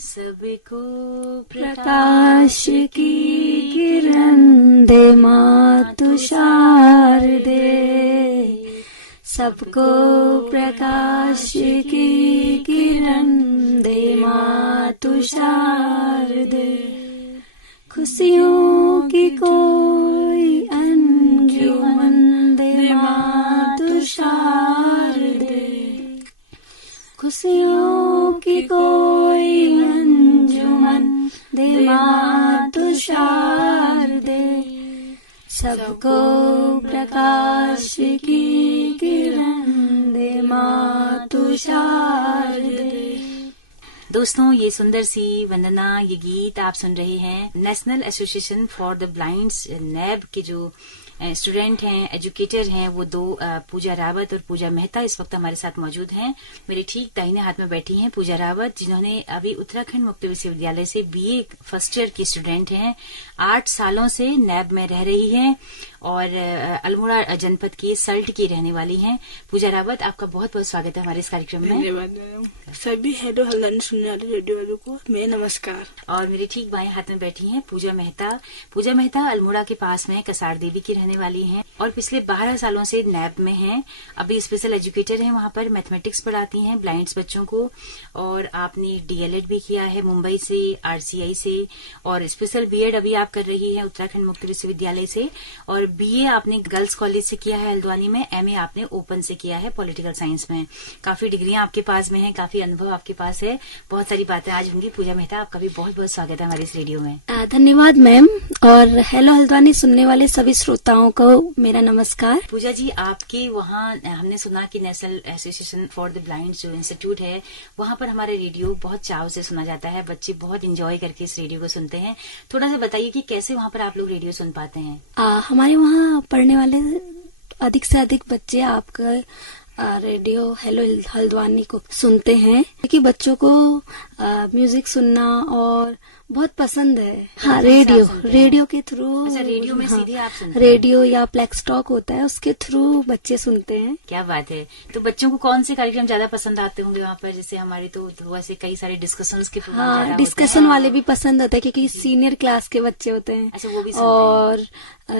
सबको प्रकाश की किरण दे माँ तुषार दे, सबको प्रकाश की किरण दे माँ तुषार दे, खुशियों की कोई अंजुमन दे माँ तुषार दे, खुशियों की कोई अंजुमन दे माँ तुषार दे, सबको प्रकाश की किरण दे माँ तुषार दे। दोस्तों, ये सुंदर सी वंदना, ये गीत आप सुन रहे हैं national association for the blinds NAB के जो स्टूडेंट हैं, एजुकेटर हैं, वो दो पूजा रावत और पूजा मेहता इस वक्त हमारे साथ मौजूद हैं। मेरे ठीक दाहिने हाथ में बैठी हैं पूजा रावत, जिन्होंने अभी उत्तराखंड मुक्त विश्वविद्यालय से बीए फर्स्ट ईयर की स्टूडेंट हैं। 8 सालों से नैब में रह रही हैं और अल्मोड़ा जनपद की सल्ट की रहने वाली हैं। पूजा रावत, आपका बहुत बहुत स्वागत है हमारे इस कार्यक्रम में। धन्यवाद। सभी हेलो हल्द्वानी सुनने वाले रेडियो वालों को मेरा नमस्कार। और मेरे ठीक बाएं हाथ में बैठी हैं पूजा मेहता। पूजा मेहता अल्मोड़ा के पास में कसार देवी की रहने वाली हैं और पिछले 12 सालों से नैब में हैं। अभी स्पेशल एजुकेटर हैं, वहां पर मैथमेटिक्स पढ़ाती हैं ब्लाइंड्स बच्चों को। और आपने डीएलएड भी किया है मुंबई से, आरसीआई से, और स्पेशल बीएड अभी आप कर रही हैं उत्तराखंड मुक्त विश्वविद्यालय से। और बीए आपने गर्ल्स कॉलेज से किया है हल्द्वानी में, एमए आपने ओपन से किया है पॉलिटिकल साइंस में। काफी डिग्रियां आपके पास में है, काफी अनुभव आपके पास है, बहुत सारी बातें आज होंगी। पूजा मेहता, आपका भी बहुत बहुत स्वागत है हमारे इस रेडियो में। धन्यवाद मैम, और हेलो हल्द्वानी सुनने वाले सभी श्रोताओं को मेरा नमस्कार। पूजा जी, आपके वहाँ हमने सुना कि national association for the blind जो इंस्टीट्यूट है, वहाँ पर हमारे रेडियो बहुत चाव से सुना जाता है, बच्चे बहुत इंजॉय करके इस रेडियो को सुनते हैं। थोड़ा सा बताइए कि कैसे वहाँ पर आप लोग रेडियो सुन पाते हैं? हमारे वहाँ पढ़ने वाले अधिक से अधिक बच्चे आपका रेडियो हेलो हल्द्वानी को सुनते हैं, क्योंकि बच्चों को म्यूजिक सुनना और बहुत पसंद है। हाँ, रेडियो के थ्रू। अच्छा, रेडियो में सीधे आप सुनते हैं? रेडियो या प्लेक्स टॉक होता है, उसके थ्रू बच्चे सुनते हैं। क्या बात है। तो बच्चों को कौन से कार्यक्रम ज्यादा पसंद आते होंगे वहाँ पर? जैसे हमारे तो वैसे कई सारे डिस्कशंस के प्रोग्राम। हाँ, डिस्कशन वाले भी पसंद होते हैं, क्योंकि सीनियर क्लास के बच्चे होते हैं। अच्छा, वो भी सुनते और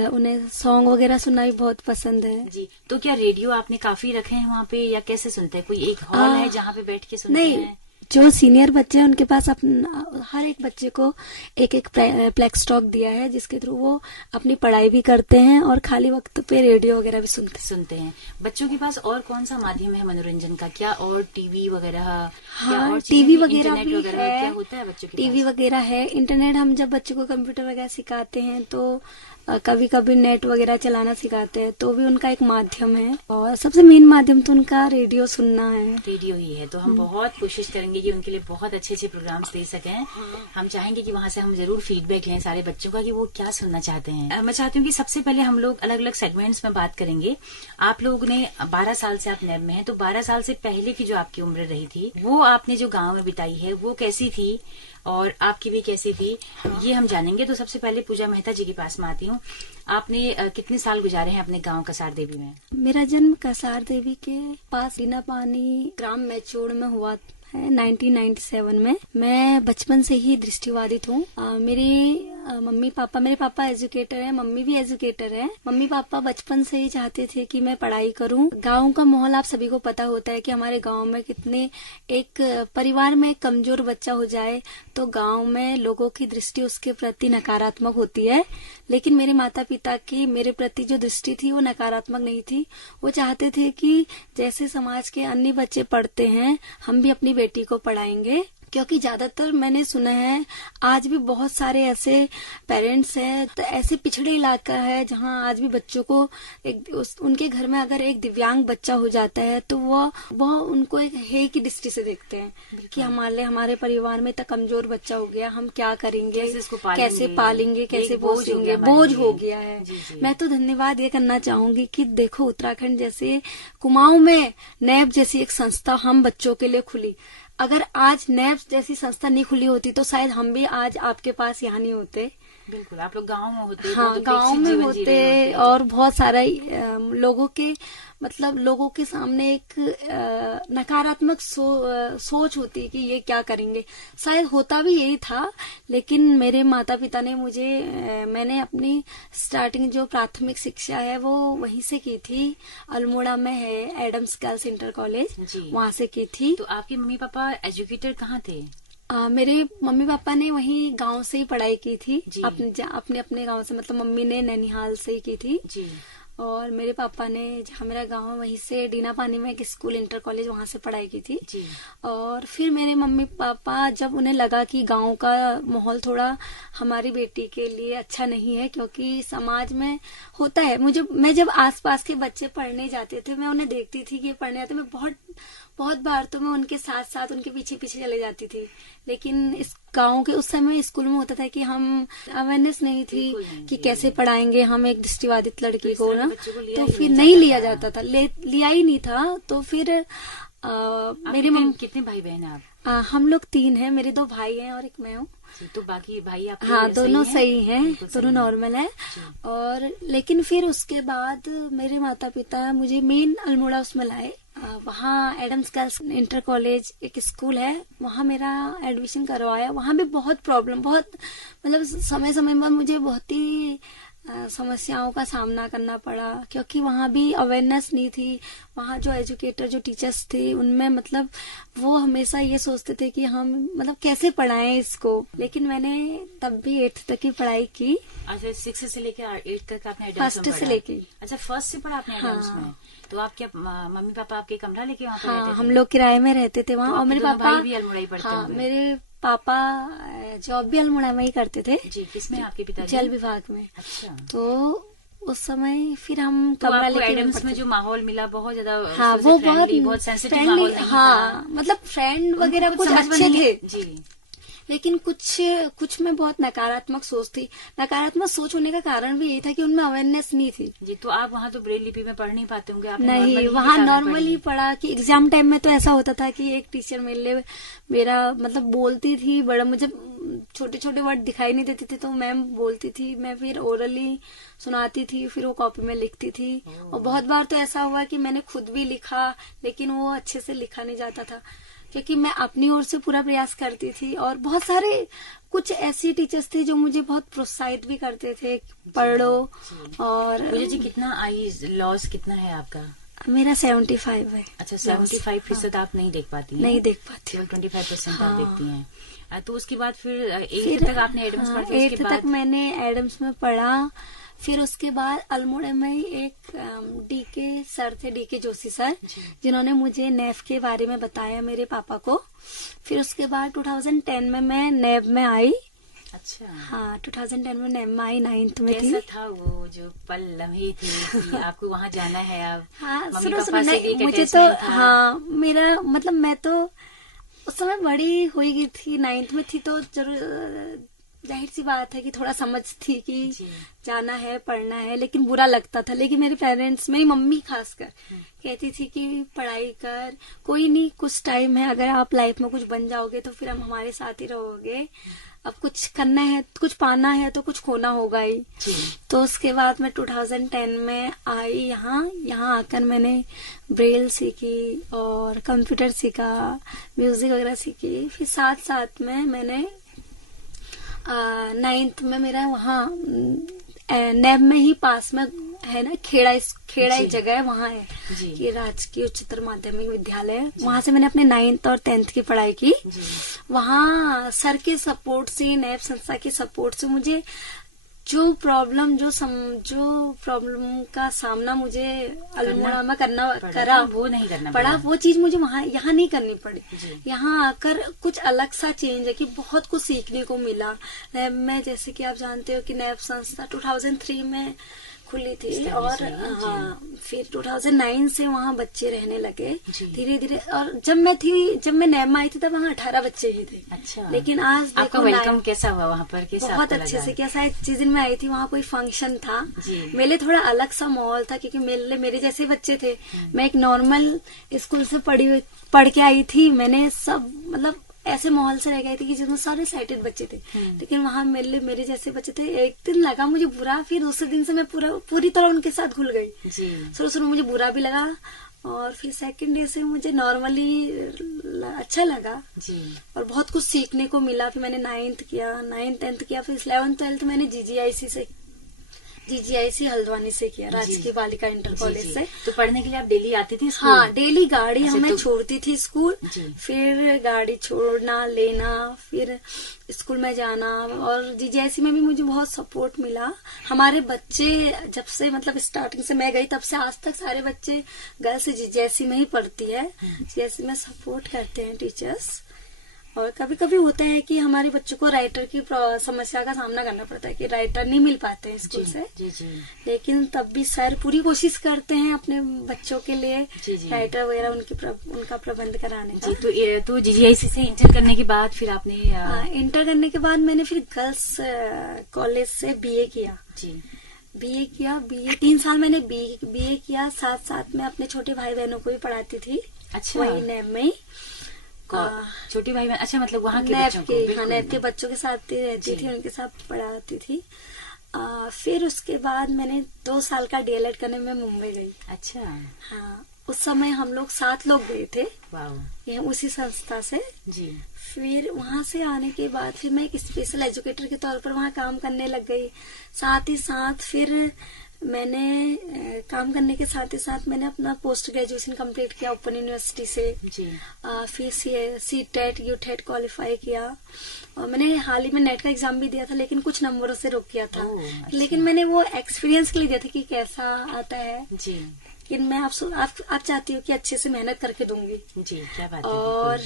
उन्हें सॉन्ग वगैरह सुनना भी बहुत पसंद है जी। तो क्या रेडियो आपने काफी रखे हैं वहाँ पे, या कैसे सुनते हैं? कोई एक हॉल है जहाँ पे बैठ के सुनते हैं? नहीं, जो सीनियर बच्चे हैं उनके पास अपना हर एक बच्चे को एक एक प्लेक्स टॉक दिया है, जिसके थ्रू वो अपनी पढ़ाई भी करते हैं और खाली वक्त पे रेडियो वगैरह भी सुनते हैं। बच्चों के पास और कौन सा माध्यम है मनोरंजन का? क्या और टीवी वगैरह? हाँ, टीवी वगैरह भी है। क्या होता है बच्चों के टीवी वगैरह है, इंटरनेट। हम जब बच्चों को कंप्यूटर वगैरह सिखाते हैं तो कभी कभी नेट वगैरह चलाना सिखाते हैं, तो भी उनका एक माध्यम है। और सबसे मेन माध्यम तो उनका रेडियो सुनना है। रेडियो ही है। तो हम बहुत कोशिश करेंगे कि उनके लिए बहुत अच्छे अच्छे प्रोग्राम्स दे सकें। हम चाहेंगे कि वहाँ से हम जरूर फीडबैक लें सारे बच्चों का कि वो क्या सुनना चाहते हैं। मैं चाहती हूँ कि सबसे पहले हम लोग अलग अलग सेगमेंट्स में बात करेंगे। आप लोग ने 12 साल से आप नैब में हैं, तो 12 साल से पहले की जो आपकी उम्र रही थी, वो आपने जो गाँव में बिताई है, वो कैसी थी और आपकी भी कैसी थी, ये हम जानेंगे। तो सबसे पहले पूजा मेहता जी के पास में आती हूँ। आपने कितने साल गुजारे हैं अपने गांव कसार देवी में? मेरा जन्म कसार देवी के पास बिना पानी ग्राम मैचोड़ में हुआ है 1997 में। मैं बचपन से ही दृष्टिबाधित हूँ। मेरे पापा एजुकेटर हैं, मम्मी भी एजुकेटर है। मम्मी पापा बचपन से ही चाहते थे कि मैं पढ़ाई करूँ। गांव का माहौल आप सभी को पता होता है कि हमारे गांव में कितने, एक परिवार में कमजोर बच्चा हो जाए तो गांव में लोगों की दृष्टि उसके प्रति नकारात्मक होती है। लेकिन मेरे माता पिता की मेरे प्रति जो दृष्टि थी वो नकारात्मक नहीं थी। वो चाहते थे कि जैसे समाज के अन्य बच्चे पढ़ते हैं, हम भी अपनी बेटी को पढ़ाएंगे। क्योंकि ज्यादातर मैंने सुना है आज भी बहुत सारे ऐसे पेरेंट्स हैं, तो ऐसे पिछड़े इलाका है जहां आज भी बच्चों को उनके घर में अगर एक दिव्यांग बच्चा हो जाता है तो वो उनको एक हे की दृष्टि से देखते हैं कि हमारे परिवार में इतना कमजोर बच्चा हो गया, हम क्या करेंगे, कैसे पालेंगे, कैसे पोसेंगे, बोझ हो गया है। मैं तो धन्यवाद ये करना चाहूंगी कि देखो उत्तराखंड जैसे कुमाऊं में नैब जैसी एक संस्था हम बच्चों के लिए खुली। अगर आज नैब जैसी संस्था नहीं खुली होती तो शायद हम भी आज आपके पास यहाँ नहीं होते। बिल्कुल, आप लोग गांव में होते, हाँ, बहुत गांव विकसित में जीवन जी रहे होते और बहुत सारा लोगों के मतलब लोगों के सामने एक नकारात्मक सोच होती कि ये क्या करेंगे। शायद होता भी यही था, लेकिन मेरे माता पिता ने मुझे मैंने अपनी स्टार्टिंग जो प्राथमिक शिक्षा है वो वहीं से की थी। अल्मोड़ा में है एडम्स गर्ल्स इंटर कॉलेज, जी। वहां से की थी। तो आपके मम्मी पापा एजुकेटर कहाँ थे? मेरे मम्मी पापा ने वहीं गांव से ही पढ़ाई की थी, जी। अपने अपने गांव से, मतलब मम्मी ने नैनीहाल से ही की थी जी। और मेरे पापा ने, जहाँ मेरा गांव है वहीं से डीना पानी में एक स्कूल इंटर कॉलेज, वहां से पढ़ाई की थी। जी। और फिर मेरे मम्मी पापा जब उन्हें लगा कि गांव का माहौल थोड़ा हमारी बेटी के लिए अच्छा नहीं है, क्योंकि समाज में होता है, मैं जब आसपास के बच्चे पढ़ने जाते थे मैं उन्हें देखती थी कि ये पढ़ने आते, मैं बहुत बार तो मैं उनके साथ साथ उनके पीछे पीछे चले जाती थी। लेकिन इस गांव के उस समय स्कूल में होता था कि हम अवेयरनेस नहीं थी कि कैसे पढ़ाएंगे हम एक दृष्टिबाधित लड़की को ना, तो फिर नहीं लिया जाता था, लिया ही नहीं था। तो फिर मेरी मम्मी, कितने भाई बहन हैं आप? हम लोग 3 हैं, मेरे 2 भाई हैं और एक मैं हूँ। तो बाकी भाई आपके हाँ, दोनों सही हैं, दोनों सही नॉर्मल है। और लेकिन फिर उसके बाद मेरे माता पिता मुझे मेन अल्मोड़ा उसमें लाए। वहाँ एडम्स गर्ल्स इंटर कॉलेज एक स्कूल है, वहाँ मेरा एडमिशन करवाया। वहाँ भी बहुत प्रॉब्लम, बहुत मतलब समय समय में मुझे बहुत ही समस्याओं का सामना करना पड़ा, क्योंकि वहाँ भी अवेयरनेस नहीं थी। वहाँ जो एजुकेटर, जो टीचर्स थे, उनमें मतलब वो हमेशा ये सोचते थे कि हम मतलब कैसे पढ़ाएं इसको। लेकिन मैंने तब भी 8th तक की पढ़ाई की। अच्छा, 6 से लेकर 8 तक आपने फर्स्ट से लेके। अच्छा, फर्स्ट से पढ़ा आपने एडम्स में? तो आप क्या मम्मी पापा आपके कमरा लेके वहाँ पे रहते थे? हम लोग किराए में रहते थे वहाँ। तो और मेरे पापा भाई भी अल्मोड़ा ही पढ़ते होंगे? मेरे पापा जॉब भी अल्मोड़ा में ही करते थे। जी, किसमें आपके पिताजी? जल विभाग में। अच्छा। तो उस समय फिर हम तो कमरा आपको लेके एडम्स में जो माहौल मिला बहुत ज्यादा, हाँ, वो बहुत सेंसिटिव माहौल नहीं हाँ, मतलब फ्रेंड वगैरह कुछ अच्छे थे जी, लेकिन कुछ में बहुत नकारात्मक सोच थी। नकारात्मक सोच होने का कारण भी यही था कि उनमें अवेयरनेस नहीं थी। जी। तो आप वहाँ तो ब्रेल लिपि में पढ़ नहीं पाते होंगे? आप नहीं, वहाँ नॉर्मली पढ़ा कि एग्जाम टाइम में तो ऐसा होता था कि एक टीचर मेरा मतलब बोलती थी, बड़ा मुझे छोटे छोटे वर्ड दिखाई नहीं देते थे तो मैम बोलती थी, मैं फिर ओरली सुनाती थी, फिर वो कॉपी में लिखती थी। और बहुत बार तो ऐसा हुआ कि मैंने खुद भी लिखा, लेकिन वो अच्छे से लिखा नहीं जाता था, क्योंकि मैं अपनी ओर से पूरा प्रयास करती थी। और बहुत सारे कुछ ऐसे टीचर्स थे जो मुझे बहुत प्रोत्साहित भी करते थे, पढ़ो। और जी, कितना लॉस कितना है आपका? मेरा 75 है। अच्छा, 75% आप नहीं देख पाती हैं? नहीं देख पाती, केवल 25% आप देखती हैं। तो उसके बाद फिर 8th फिर तक आपने एडम्स पढ़ा? 8th तक मैंने एडम्स में पढ़ा। फिर उसके बाद अल्मोड़ा में ही एक डीके सर थे, डीके जोशी सर, जिन्होंने मुझे नेफ के बारे में बताया मेरे पापा को। फिर उसके बाद 2010 में मैं नेब में आई। अच्छा। हाँ, 2010 में नेब में आई, 9th में थी। कैसा था वो जो पल लम्हे थे कि आपको वहाँ जाना है? अब हाँ, मम्मी शुरू पापा से एक मुझे तो attachment था? हाँ, मेरा मतलब मैं तो उस समय बड़ी हो गई थी, 9th में थी, तो जरूर जाहिर सी बात है कि थोड़ा समझ थी कि जाना है, पढ़ना है। लेकिन बुरा लगता था। लेकिन मेरे पेरेंट्स, मेरी मम्मी खासकर कहती थी कि पढ़ाई कर, कोई नहीं, कुछ टाइम है, अगर आप लाइफ में कुछ बन जाओगे तो फिर हम हमारे साथ ही रहोगे। अब कुछ करना है, कुछ पाना है तो कुछ खोना होगा ही। तो उसके बाद मैं 2010 में आई यहाँ आकर मैंने ब्रेल सीखी और कंप्यूटर सीखा, म्यूजिक वगैरह सीखी। फिर साथ साथ में मैंने 9th में मेरा वहाँ नेब में ही पास में है ना, खेड़ा एक जगह है, वहाँ है कि राजकीय उच्चतर माध्यमिक विद्यालय। वहाँ से मैंने अपने 9th और 10th की पढ़ाई की। वहाँ सर के सपोर्ट से, नेब संस्था के सपोर्ट से मुझे जो प्रॉब्लम का सामना मुझे अल्मोड़ा में करा, वो नहीं करना पड़ा। वो चीज मुझे यहाँ नहीं करनी पड़ी। यहाँ आकर कुछ अलग सा चेंज है कि बहुत कुछ सीखने को मिला। नैब में, जैसे कि आप जानते हो कि नैब संस्था 2003 में खुली थी और हाँ, फिर 2009 से वहाँ बच्चे रहने लगे धीरे धीरे। और जब मैं नैब में आई थी तब वहाँ 18 बच्चे ही थे। अच्छा। लेकिन आज देखो वेलकम कैसा हुआ वहाँ पर? बहुत अच्छे से किया। शायद जिस दिन मैं आई थी वहाँ कोई फंक्शन था, मेले थोड़ा अलग सा माहौल था, क्योंकि मेरे जैसे बच्चे थे। मैं एक नॉर्मल स्कूल से पढ़ के आई थी। मैंने सब मतलब ऐसे माहौल से रह गई थी कि जिसमें सारे साइटेड बच्चे थे, लेकिन वहां मेरे जैसे बच्चे थे। एक दिन लगा मुझे बुरा, फिर दूसरे दिन से मैं पूरी तरह उनके साथ घुल गई। शुरू में मुझे बुरा भी लगा, और फिर सेकंड डे से मुझे नॉर्मली अच्छा लगा जी। और बहुत कुछ सीखने को मिला। फिर मैंने 9th 10th किया, फिर 11th 12th मैंने जीजीआईसी हल्द्वानी से किया, राजकीय बालिका इंटर कॉलेज से। तो पढ़ने के लिए आप डेली आती थी स्कूल? हाँ, डेली गाड़ी हमें छोड़ती थी स्कूल, फिर गाड़ी छोड़ना लेना, फिर स्कूल में जाना। और जीजीआईसी में भी मुझे बहुत सपोर्ट मिला। हमारे बच्चे जब से मतलब स्टार्टिंग से मैं गई तब से आज तक सारे बच्चे गर्ल्स जीजीआईसी में ही पढ़ती है। जीजीआईसी में सपोर्ट करते हैं टीचर्स। और कभी कभी होता है कि हमारे बच्चों को राइटर की समस्या का सामना करना पड़ता है कि राइटर नहीं मिल पाते हैं स्कूल से। लेकिन तब भी सर पूरी कोशिश करते हैं अपने बच्चों के लिए राइटर वगैरह उनका प्रबंध कराने का। तो जीजीआईसी से इंटर करने के बाद फिर आपने इंटर करने के बाद मैंने फिर गर्ल्स कॉलेज से बीए किया। बीए 3 साल मैंने बीए किया। साथ साथ में अपने छोटे भाई बहनों को भी पढ़ाती थी। अच्छा, वही नैब में ही। छोटी भाई बहन? अच्छा, मतलब वहाँ के नैब के बच्चों के साथ रहती थी, उनके साथ पढ़ाती थी। फिर उसके बाद मैंने 2 साल का डीएलएड करने में मुंबई गई। अच्छा। हाँ, उस समय हम लोग 7 लोग गए थे। वाह। ये उसी संस्था से जी। फिर वहाँ से आने के बाद फिर मैं एक स्पेशल एजुकेटर के तौर पर वहाँ काम करने लग गई। साथ ही साथ फिर मैंने काम करने के साथ ही साथ मैंने अपना पोस्ट ग्रेजुएशन कंप्लीट किया ओपन यूनिवर्सिटी से जी। फिर CTET UTET क्वालिफाई किया। और मैंने हाल ही में नेट का एग्जाम भी दिया था, लेकिन कुछ नंबरों से रोक किया था। अच्छा। लेकिन मैंने वो एक्सपीरियंस के लिए दिया था कि कैसा आता है जी। लेकिन मैं आप चाहती हो कि अच्छे से मेहनत करके दूंगी जी। क्या बात है। और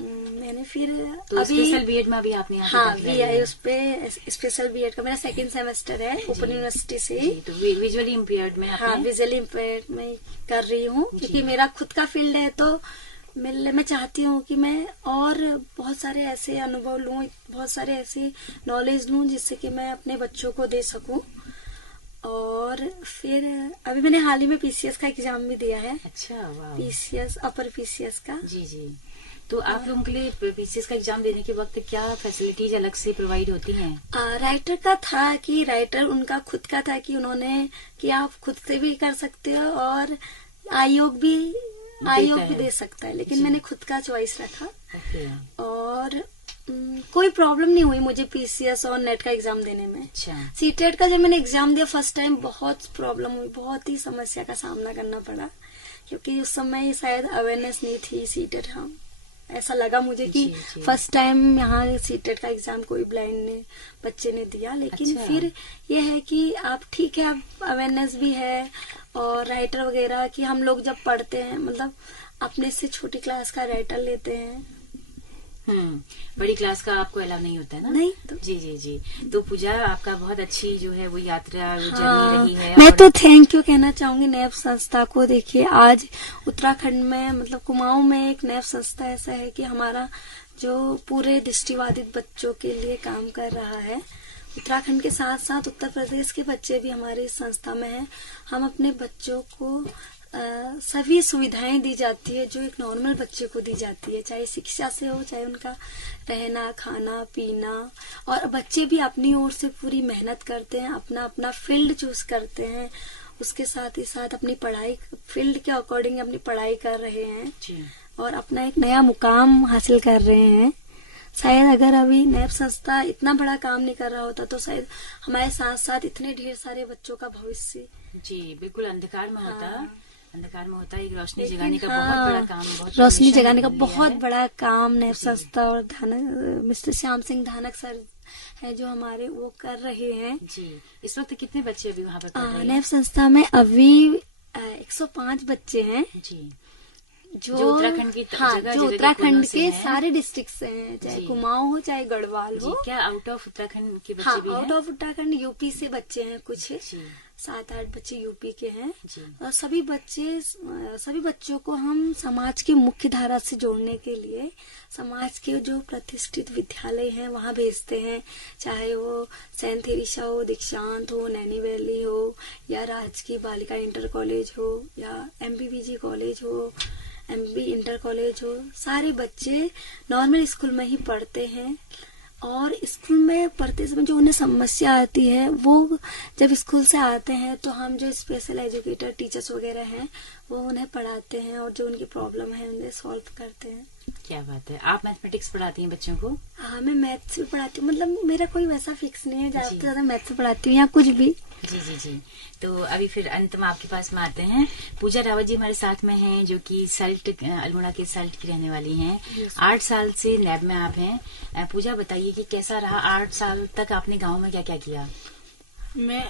मैंने फिर तो अभी स्पेशल बीएड में भी आपने हाँ बीए उस पे स्पेशल बीएड का मेरा 2nd सेमेस्टर है ओपन यूनिवर्सिटी से। तो विजुअली इम्पेयर्ड में हाँ विजुअली इम्पेयर्ड में कर रही हूँ, क्योंकि मेरा खुद का फील्ड है। तो मैं चाहती हूँ कि मैं और बहुत सारे ऐसे अनुभव लूँ, बहुत सारे ऐसे नॉलेज लूँ जिससे कि मैं अपने बच्चों को दे सकूँ। और फिर अभी मैंने हाल ही में पीसीएस का एग्जाम भी दिया है। अच्छा, वाह। पीसीएस अपर पीसीएस का जी। तो आप लोगों के लिए पीसीएस का एग्जाम देने के वक्त क्या फैसिलिटीज अलग से प्रोवाइड होती हैं? राइटर का था कि राइटर उनका खुद का था कि उन्होंने कि आप खुद से भी कर सकते हो और आयोग भी दे सकता है, लेकिन मैंने खुद का चॉइस रखा। और कोई प्रॉब्लम नहीं हुई मुझे पीसीएस और नेट का एग्जाम देने में। अच्छा। सीटेट का जब मैंने एग्जाम दिया फर्स्ट टाइम बहुत प्रॉब्लम हुई, बहुत ही समस्या का सामना करना पड़ा, क्योंकि उस समय शायद अवेयरनेस नहीं थी सीटेट। हाँ, ऐसा लगा मुझे कि फर्स्ट टाइम यहाँ सीटेट का एग्जाम कोई ब्लाइंड बच्चे ने दिया। लेकिन अच्छा। फिर ये है कि आप ठीक है, आप अवेयरनेस भी है और राइटर वगैरह कि हम लोग जब पढ़ते हैं मतलब अपने से छोटी क्लास का राइटर लेते हैं। बड़ी क्लास का आपको अलाउ नहीं होता है ना? नहीं तो। जी। तो पूजा आपका बहुत अच्छी जो है वो यात्रा जर्नी रही है। मैं तो थैंक यू कहना चाहूंगी नैब संस्था को। देखिए आज उत्तराखंड में मतलब कुमाऊं में एक नैब संस्था ऐसा है कि हमारा जो पूरे दृष्टिबाधित बच्चों के लिए काम कर रहा है। उत्तराखंड के साथ साथ उत्तर प्रदेश के बच्चे भी हमारे इस संस्था में हैं। हम अपने बच्चों को सभी सुविधाएं दी जाती है जो एक नॉर्मल बच्चे को दी जाती है, चाहे शिक्षा से हो, चाहे उनका रहना खाना पीना। और बच्चे भी अपनी ओर से पूरी मेहनत करते हैं, अपना अपना फील्ड चूज करते हैं, उसके साथ ही साथ अपनी पढ़ाई फील्ड के अकॉर्डिंग अपनी पढ़ाई कर रहे हैं और अपना एक नया मुकाम हासिल कर रहे हैं। शायद अगर अभी नैब संस्था इतना बड़ा काम नहीं कर रहा होता तो शायद हमारे साथ साथ इतने ढेर सारे बच्चों का भविष्य जी बिल्कुल अंधकार में होता। अंधकार में होता है, रोशनी जगाने का बहुत बड़ा काम, रोशनी जगाने का बहुत बड़ा काम नैब संस्था और मिस्टर श्याम सिंह धानक सर है जो हमारे वो कर रहे हैं जी। इस वक्त कितने बच्चे अभी वहाँ पर नैब संस्था में? अभी 105 बच्चे हैं जी, जो उत्तराखंड की जो उत्तराखंड के सारे डिस्ट्रिक्ट से हैं, चाहे कुमाऊं हो चाहे गढ़वाल हो। क्या आउट ऑफ उत्तराखंड के बच्चे? हाँ, आउट ऑफ उत्तराखंड यूपी से बच्चे हैं, कुछ 7-8 बच्चे यूपी के हैं। और सभी बच्चों को हम समाज की मुख्य धारा से जोड़ने के लिए समाज के जो प्रतिष्ठित विद्यालय हैं वहाँ भेजते हैं, चाहे वो सेंट थेरेसा हो, दीक्षांत हो, नैनी वैली हो, या राजकीय बालिका इंटर कॉलेज हो, या MBBG कॉलेज हो, MB इंटर कॉलेज हो, सारे बच्चे नॉर्मल स्कूल में ही पढ़ते हैं। और स्कूल में पढ़ते समय जो उन्हें समस्या आती है वो जब स्कूल से आते हैं तो हम जो स्पेशल एजुकेटर टीचर्स वगैरह हैं वो उन्हें पढ़ाते हैं और जो उनकी प्रॉब्लम है उन्हें सॉल्व करते हैं। क्या बात है। आप मैथमेटिक्स पढ़ाती हैं बच्चों को? हाँ, मैं मैथ्स भी पढ़ाती हूँ। मतलब मेरा कोई वैसा फिक्स नहीं है, ज्यादा से ज्यादा मैथ्स पढ़ाती हूँ या कुछ भी। जी जी जी। तो अभी फिर अंत में आपके पास में आते हैं। पूजा रावत जी हमारे साथ में हैं, जो कि सल्ट, अल्मोड़ा के सल्ट की रहने वाली हैं। 8 साल से नैब में आप हैं। पूजा, बताइए कि कैसा रहा 8 साल तक, आपने गांव में क्या क्या किया? मैं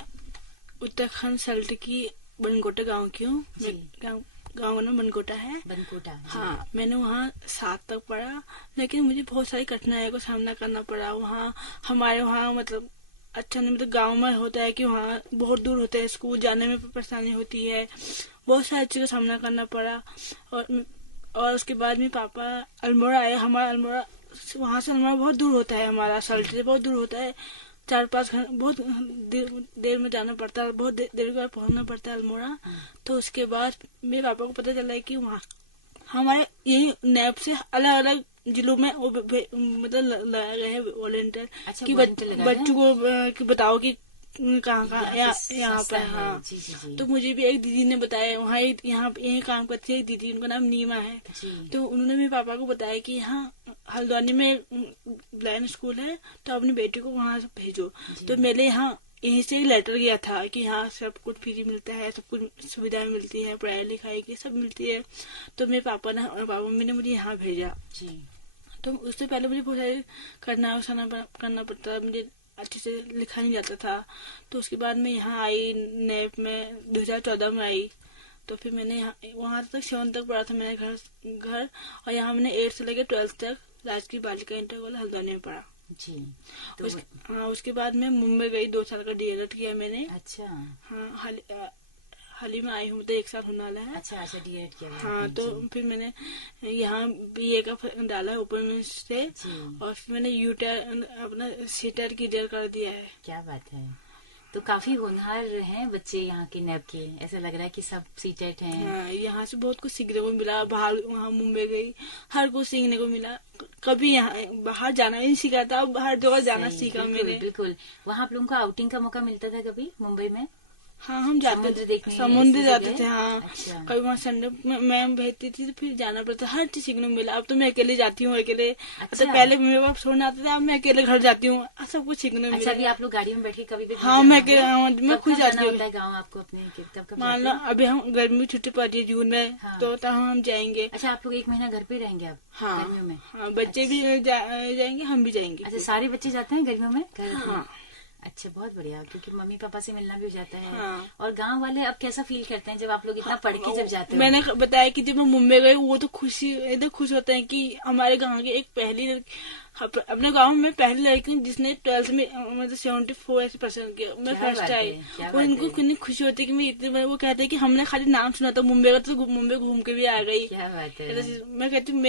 उत्तराखंड सल्ट की बनकोटा गांव की हूँ। गाँव का नाम बनकोटा है। बनकोटा, हाँ, मैंने वहाँ 7 तक पढ़ा, लेकिन मुझे बहुत सारी कठिनाइयों का सामना करना पड़ा। वहाँ हमारे वहाँ मतलब अच्छा नहीं, मतलब गांव में होता है कि वहाँ बहुत दूर होते हैं, स्कूल जाने में परेशानी होती है, बहुत सारी चीजों का सामना करना पड़ा। और उसके बाद में पापा अल्मोड़ा आए। हमारा अल्मोड़ा वहाँ से अल्मोड़ा बहुत दूर होता है, हमारा सल्ट से बहुत दूर होता है, 4-5 घंटे बहुत देर में जाना पड़ता है, बहुत देर के बाद पहुंचना पड़ता है अल्मोड़ा। तो उसके बाद मेरे पापा को पता चला कि वहाँ हमारे यही नैब से अलग अलग जिलों में वो मतलब लगाए गए हैं वॉलेंटियर। अच्छा, कि बच्चों को बताओ कि कहाँ यहाँ पे। हाँ, जी जी जी। तो मुझे भी एक दीदी ने बताया, वहाँ यहाँ यही काम करती है एक दीदी, उनका नाम नीमा है। तो उन्होंने मेरे पापा को बताया कि यहाँ हल्द्वानी में ब्लाइंड स्कूल है, तो अपनी बेटी को वहाँ से भेजो। तो मेरे यहाँ यहीं से लेटर गया था कि यहाँ सब कुछ फ्री मिलता है, सब कुछ सुविधाएं मिलती है, पढ़ाई लिखाई की सब मिलती है। तो मेरे पापा मम्मी ने मुझे यहाँ भेजा। तो उससे पहले मुझे बहुत सारे करना पड़ता था, मुझे अच्छे से लिखा नहीं जाता था। तो उसके बाद मैं यहाँ आई, नैब में 2014 में आई। तो फिर मैंने वहाँ तक 7 तक पढ़ा था मैंने घर। और यहाँ मैंने 8 से लेकर 12 तक राजकीय बालिका इंटर कॉलेज हल्द्वानी में पढ़ा जी। तो उसके बाद मैं मुंबई गई, 2 साल का DELED किया मैंने। अच्छा। हाँ, हाल ही में आई हूँ, तो 1 साल होने वाला है। अच्छा, DELED किया। हाँ, तो फिर मैंने यहाँ BA का डाला है ओपन से, और फिर मैंने यूटर अपना सीटर की क्लियर कर दिया है। क्या बात है। तो काफी होनहार हैं बच्चे यहाँ के नैब के, ऐसा लग रहा है कि सब सीटेट हैं। हाँ, यहाँ से बहुत कुछ सीखने को मिला। बाहर वहाँ मुंबई गई, हर कुछ सीखने को मिला। कभी यहाँ बाहर जाना ही नहीं सीखा था, बाहर जगह जाना सीखा मैंने। बिल्कुल। वहाँ आप लोगों को आउटिंग का मौका मिलता था कभी मुंबई में? हाँ, हम जाते थे, समुद्र जाते थे। हाँ, अच्छा। कभी वहाँ संडे मैम भेजती थी, तो फिर जाना पड़ता, हर चीज सीखने को मिला। अब तो मैं अकेले जाती हूँ, अकेले। अच्छा। तो पहले मेरे पास छोड़ने आते थे, अब मैं अकेले घर जाती हूँ, सब कुछ सीखने को मिला। अच्छा, अभी आप लोग गाड़ी में बैठ के कभी भी? हाँ, मैं खुद जाती हूँ गाँव आपको अपने। मान लो अभी हम गर्मी छुट्टी पड़ रही है जून में। हाँ। तो तब हम जाएंगे। अच्छा, आप लोग 1 महीना घर पे रहेंगे अब? हाँ, गर्मियों में? हाँ, बच्चे भी जाएंगे, हम भी जाएंगे। अच्छा, सारे बच्चे जाते हैं गर्मियों में? हाँ। अच्छा, बहुत बढ़िया, क्योंकि मम्मी पापा से मिलना भी हो जाता है। हाँ। और गांव वाले अब कैसा फील करते हैं जब आप लोग इतना पढ़ के जब जाते हैं? मैंने बताया कि जब मैं मुंबई गई, वो तो एकदम खुश होते हैं कि हमारे गांव की एक पहली अपने गांव में पहली लड़की जिसने 12th में मतलब 74% किया, मैं फर्स्ट आई। और इनको कितनी खुशी होती है कि मैं इतने, वो कहते हैं कि हमने खाली नाम सुना था मुंबई का, तो मुंबई घूम के भी आ गई। क्या बात है। मैं कहती हूँ,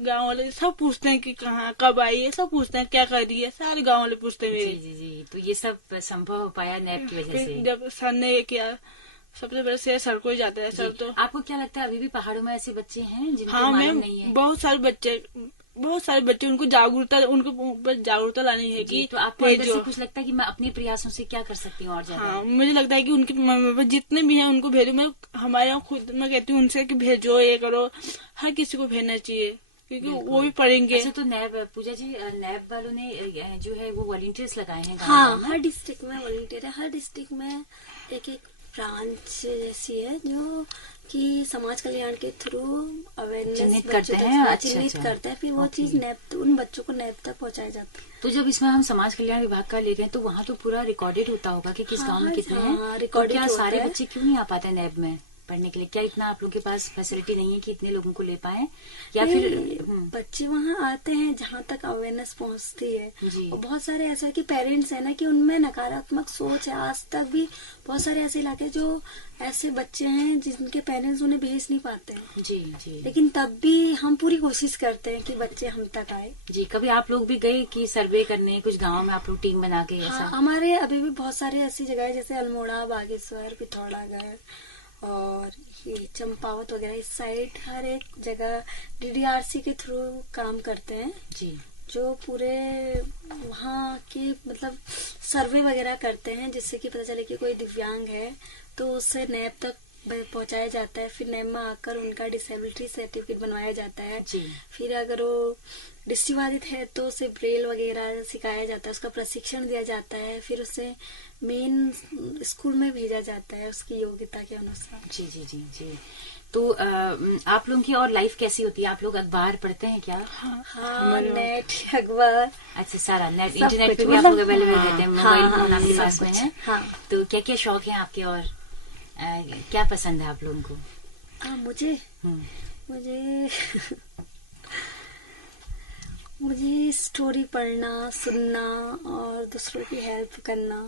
गाँव वाले सब पूछते हैं कि कहाँ कब आई है, सब पूछते हैं क्या कर रही है, सारे गाँव वाले पूछते हैं मेरे। जी जी। तो ये सब संभव हो पाया नैब की वजह से। जब सर ने किया, सबसे पहले से सर को ही जाता है सर। तो आपको क्या लगता है अभी भी पहाड़ों में ऐसे बच्चे हैं जिनको हाँ मालूम नहीं है? बहुत सारे बच्चे उनको जागरूकता लानी है कि तो आपको अंदर से कुछ लगता है कि मैं अपने प्रयासों से क्या कर सकती हूँ और ज्यादा? हाँ, मुझे लगता है कि उनके मम्मी पापा जितने भी हैं उनको भेजो। मैं हमारे यहाँ खुद मैं कहती हूँ उनसे कि भेजो, ये करो, हर किसी को भेजना चाहिए, क्योंकि वो भी पढ़ेंगे। अच्छा, तो नैब, पूजा जी, नैब वालों ने जो है वो वॉलंटियर्स लगाए हैं? हाँ, हर डिस्ट्रिक्ट में वॉलंटियर है। हर डिस्ट्रिक्ट में एक ब्रांच जैसी है जो कि समाज कल्याण के थ्रू अवेयरनेस चिन्हित करते हैं। चिन्हित करते हैं, फिर वो चीज नैब उन बच्चों को नैब तक पहुंचाई जाती है। तो जब इसमें हम समाज कल्याण विभाग का ले रहे हैं तो वहाँ तो पूरा रिकॉर्डेड होता होगा कि किस गाँव में कितने हैं। तो क्या सारे बच्चे क्यों नहीं आ पाते नैब में पढ़ने के लिए? क्या इतना आप लोग के पास फैसिलिटी नहीं है कि इतने लोगों को ले पाए, या फिर बच्चे वहाँ आते हैं जहाँ तक अवेयरनेस पहुँचती है। और बहुत सारे ऐसे कि पेरेंट्स है ना कि उनमें नकारात्मक सोच है। आज तक भी बहुत सारे ऐसे इलाके जो ऐसे बच्चे हैं जिनके पेरेंट्स उन्हें भेज नहीं पाते हैं। जी जी। लेकिन तब भी हम पूरी कोशिश करते हैं कि बच्चे हम तक आए। जी, कभी आप लोग भी गए कि सर्वे करने कुछ गाँव में आप लोग टीम बना के? हाँ, हमारे अभी भी बहुत सारे ऐसी जगह है, जैसे अल्मोड़ा, बागेश्वर, पिथौरागढ़ और ये चंपावत वगैरह इस साइड हर एक जगह DDRC के थ्रू काम करते हैं जी। जो पूरे वहाँ के मतलब सर्वे वगैरह करते हैं जिससे कि पता चले कि कोई दिव्यांग है तो उससे नैब तक पहुंचाया जाता है। फिर नैब में आकर उनका डिसेबिलिटी सर्टिफिकेट बनवाया जाता है जी। फिर अगर वो दृष्टिबाधित है तो उसे ब्रेल वगैरह सिखाया जाता है, उसका प्रशिक्षण दिया जाता है, फिर उसे मेन स्कूल में भेजा जाता है उसकी योग्यता के अनुसार। जी जी जी जी। तो आप लोगों की और लाइफ कैसी होती है? आप लोग अखबार पढ़ते हैं क्या? हाँ नेट अखबार अच्छा, सारा नेट सब इंटरनेट पे कुछ, भी आप मतलब लोग अवेलेबल रहते हैं? मोबाइल फोन आपके सब पास में कुछ, है? हाँ। तो क्या क्या शौक है आपके और क्या पसंद है आप लोगों को? मुझे मुझे स्टोरी पढ़ना, सुनना और दूसरों की हेल्प करना।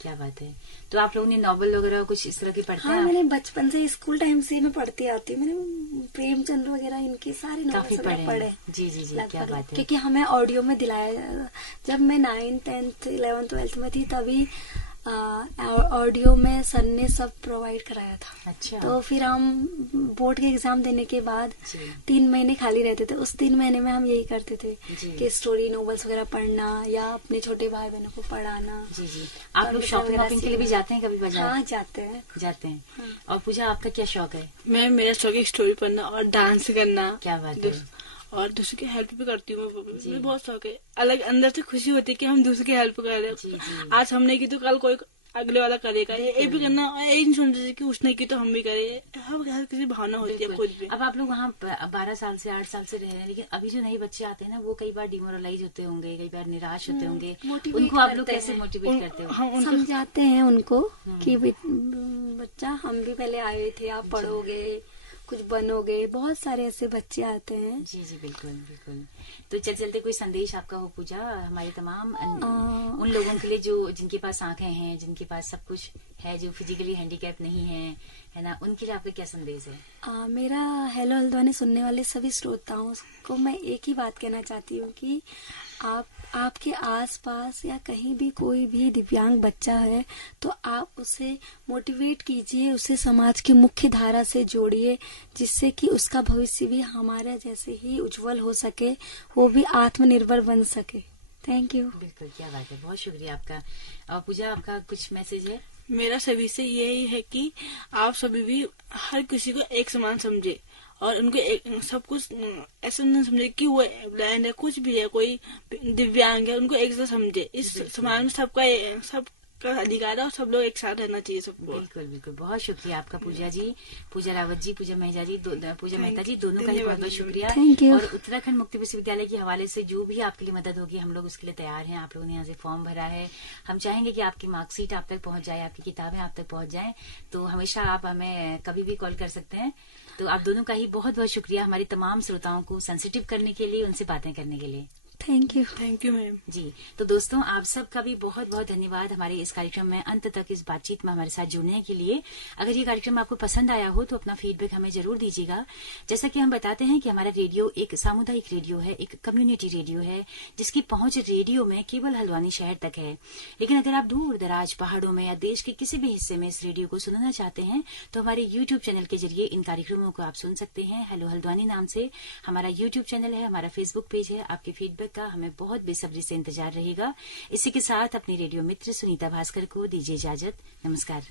क्या बात है। तो आप लोगों ने नॉवेल वगैरह कुछ इस तरह की पढ़ते हाँ, हैं? मैंने बचपन से स्कूल टाइम से मैं पढ़ती आती हूँ। मैंने प्रेमचंद्र वगैरह इनके सारे काफी नॉवेल्स वगैरह पढ़े। जी जी जी। क्या लगभग, बात है। क्योंकि हमें ऑडियो में दिलाया, जब मैं 9th 10th 11th 12th में थी तभी ऑडियो में सर ने सब प्रोवाइड कराया था। अच्छा। तो फिर हम बोर्ड के एग्जाम देने के बाद जी। 3 महीने खाली रहते थे। उस 3 महीने में हम यही करते थे जी। कि स्टोरी नॉवेल्स वगैरह पढ़ना या अपने छोटे भाई बहनों को पढ़ाना। जी जी। आप लोग शॉपिंग वॉपिंग के लिए भी जाते हैं कभी बाजार? हाँ, जाते हैं। जाते हैं। हाँ। और पूजा आपका क्या शौक है? मेरा शौक है स्टोरी पढ़ना और डांस करना। क्या बात है। और दूसरे की हेल्प भी करती हूँ जी। मुझे बहुत शौक है। अलग अंदर से खुशी होती है कि हम दूसरे की हेल्प कर रहे जी, जी। हैं। आज हमने की तो कल कोई अगले वाला करेगा। ये भी करना, यही नहीं सोचते कि उसने की तो हम भी करें। हर किसी भावना होती है खुद भी। अब आप लोग वहाँ 12 साल से 8 साल से रह रहे हैं, लेकिन अभी जो नए बच्चे आते हैं ना वो कई बार डिमोरलाइज होते होंगे, कई बार निराश होते होंगे। मोटिवेट उनको आप लोग करते कैसे हैं। मोटिवेट करते हो? हम उनको समझाते हैं उनको कि बच्चा हम भी पहले आए हुए थे, आप पढ़ोगे, कुछ बनोगे। बहुत सारे ऐसे बच्चे आते हैं। जी जी, बिल्कुल बिल्कुल। तो चलते कोई संदेश आपका हो पूजा हमारे तमाम उन लोगों के लिए जो जिनके पास आंखें हैं, जिनके पास सब कुछ है, जो फिजिकली हैंडीकैप नहीं है ना, उनके लिए आपका क्या संदेश है? मेरा हेलो हल्द्वानी सुनने वाले सभी श्रोताओं को मैं एक ही बात कहना चाहती हूँ कि आपके आसपास या कहीं भी कोई भी दिव्यांग बच्चा है तो आप उसे मोटिवेट कीजिए, उसे समाज की मुख्य धारा से जोड़िए, जिससे कि उसका भविष्य भी हमारे जैसे ही उज्जवल हो सके, वो भी आत्मनिर्भर बन सके। Thank you. बिल्कुल, क्या बात है, बहुत शुक्रिया आपका। और पूजा आपका कुछ मैसेज है? मेरा सभी से यही है कि आप सभी भी हर किसी को एक समान समझे और उनको सब कुछ ऐसा न समझे कि वो ब्लाइंड है, कुछ भी है, कोई दिव्यांग है, उनको एक साथ समझे। इस समाज में सबका अधिकार है और सब लोग एक साथ रहना चाहिए सबको। बिल्कुल बिल्कुल, बहुत शुक्रिया आपका पूजा जी, पूजा रावत जी, पूजा मेहता जी, पूजा मेहता जी, दोनों का ही बहुत बहुत शुक्रिया। Thank you. और उत्तराखंड मुक्ति विश्वविद्यालय के हवाले से जो भी आपके लिए मदद होगी हम लोग उसके लिए तैयार हैं। आप लोगों ने यहाँ से फॉर्म भरा है, हम चाहेंगे कि आपकी मार्कशीट आप तक पहुंच जाए, आपकी किताबें आप तक पहुंच जाएं। तो हमेशा आप हमें कभी भी कॉल कर सकते हैं। तो आप दोनों का ही बहुत बहुत शुक्रिया हमारे तमाम श्रोताओं को सेंसिटिव करने के लिए, उनसे बातें करने के लिए। थैंक यू मैम जी। तो दोस्तों, आप सबका भी बहुत बहुत धन्यवाद हमारे इस कार्यक्रम में अंत तक इस बातचीत में हमारे साथ जुड़ने के लिए। अगर ये कार्यक्रम आपको पसंद आया हो तो अपना फीडबैक हमें जरूर दीजिएगा। जैसा कि हम बताते हैं कि हमारा रेडियो एक सामुदायिक रेडियो है, एक कम्युनिटी रेडियो है, जिसकी पहुंच रेडियो में केवल हल्द्वानी शहर तक है। लेकिन अगर आप दूर दराज पहाड़ों में या देश के किसी भी हिस्से में इस रेडियो को सुनना चाहते हैं तो हमारे यूट्यूब चैनल के जरिए इन कार्यक्रमों को आप सुन सकते हैं। हेलो हल्द्वानी नाम से हमारा यूट्यूब चैनल है, हमारा फेसबुक पेज है। आपके फीडबैक का हमें बहुत बेसब्री से इंतजार रहेगा। इसी के साथ अपनी रेडियो मित्र सुनीता भास्कर को दीजिए इजाजत। नमस्कार।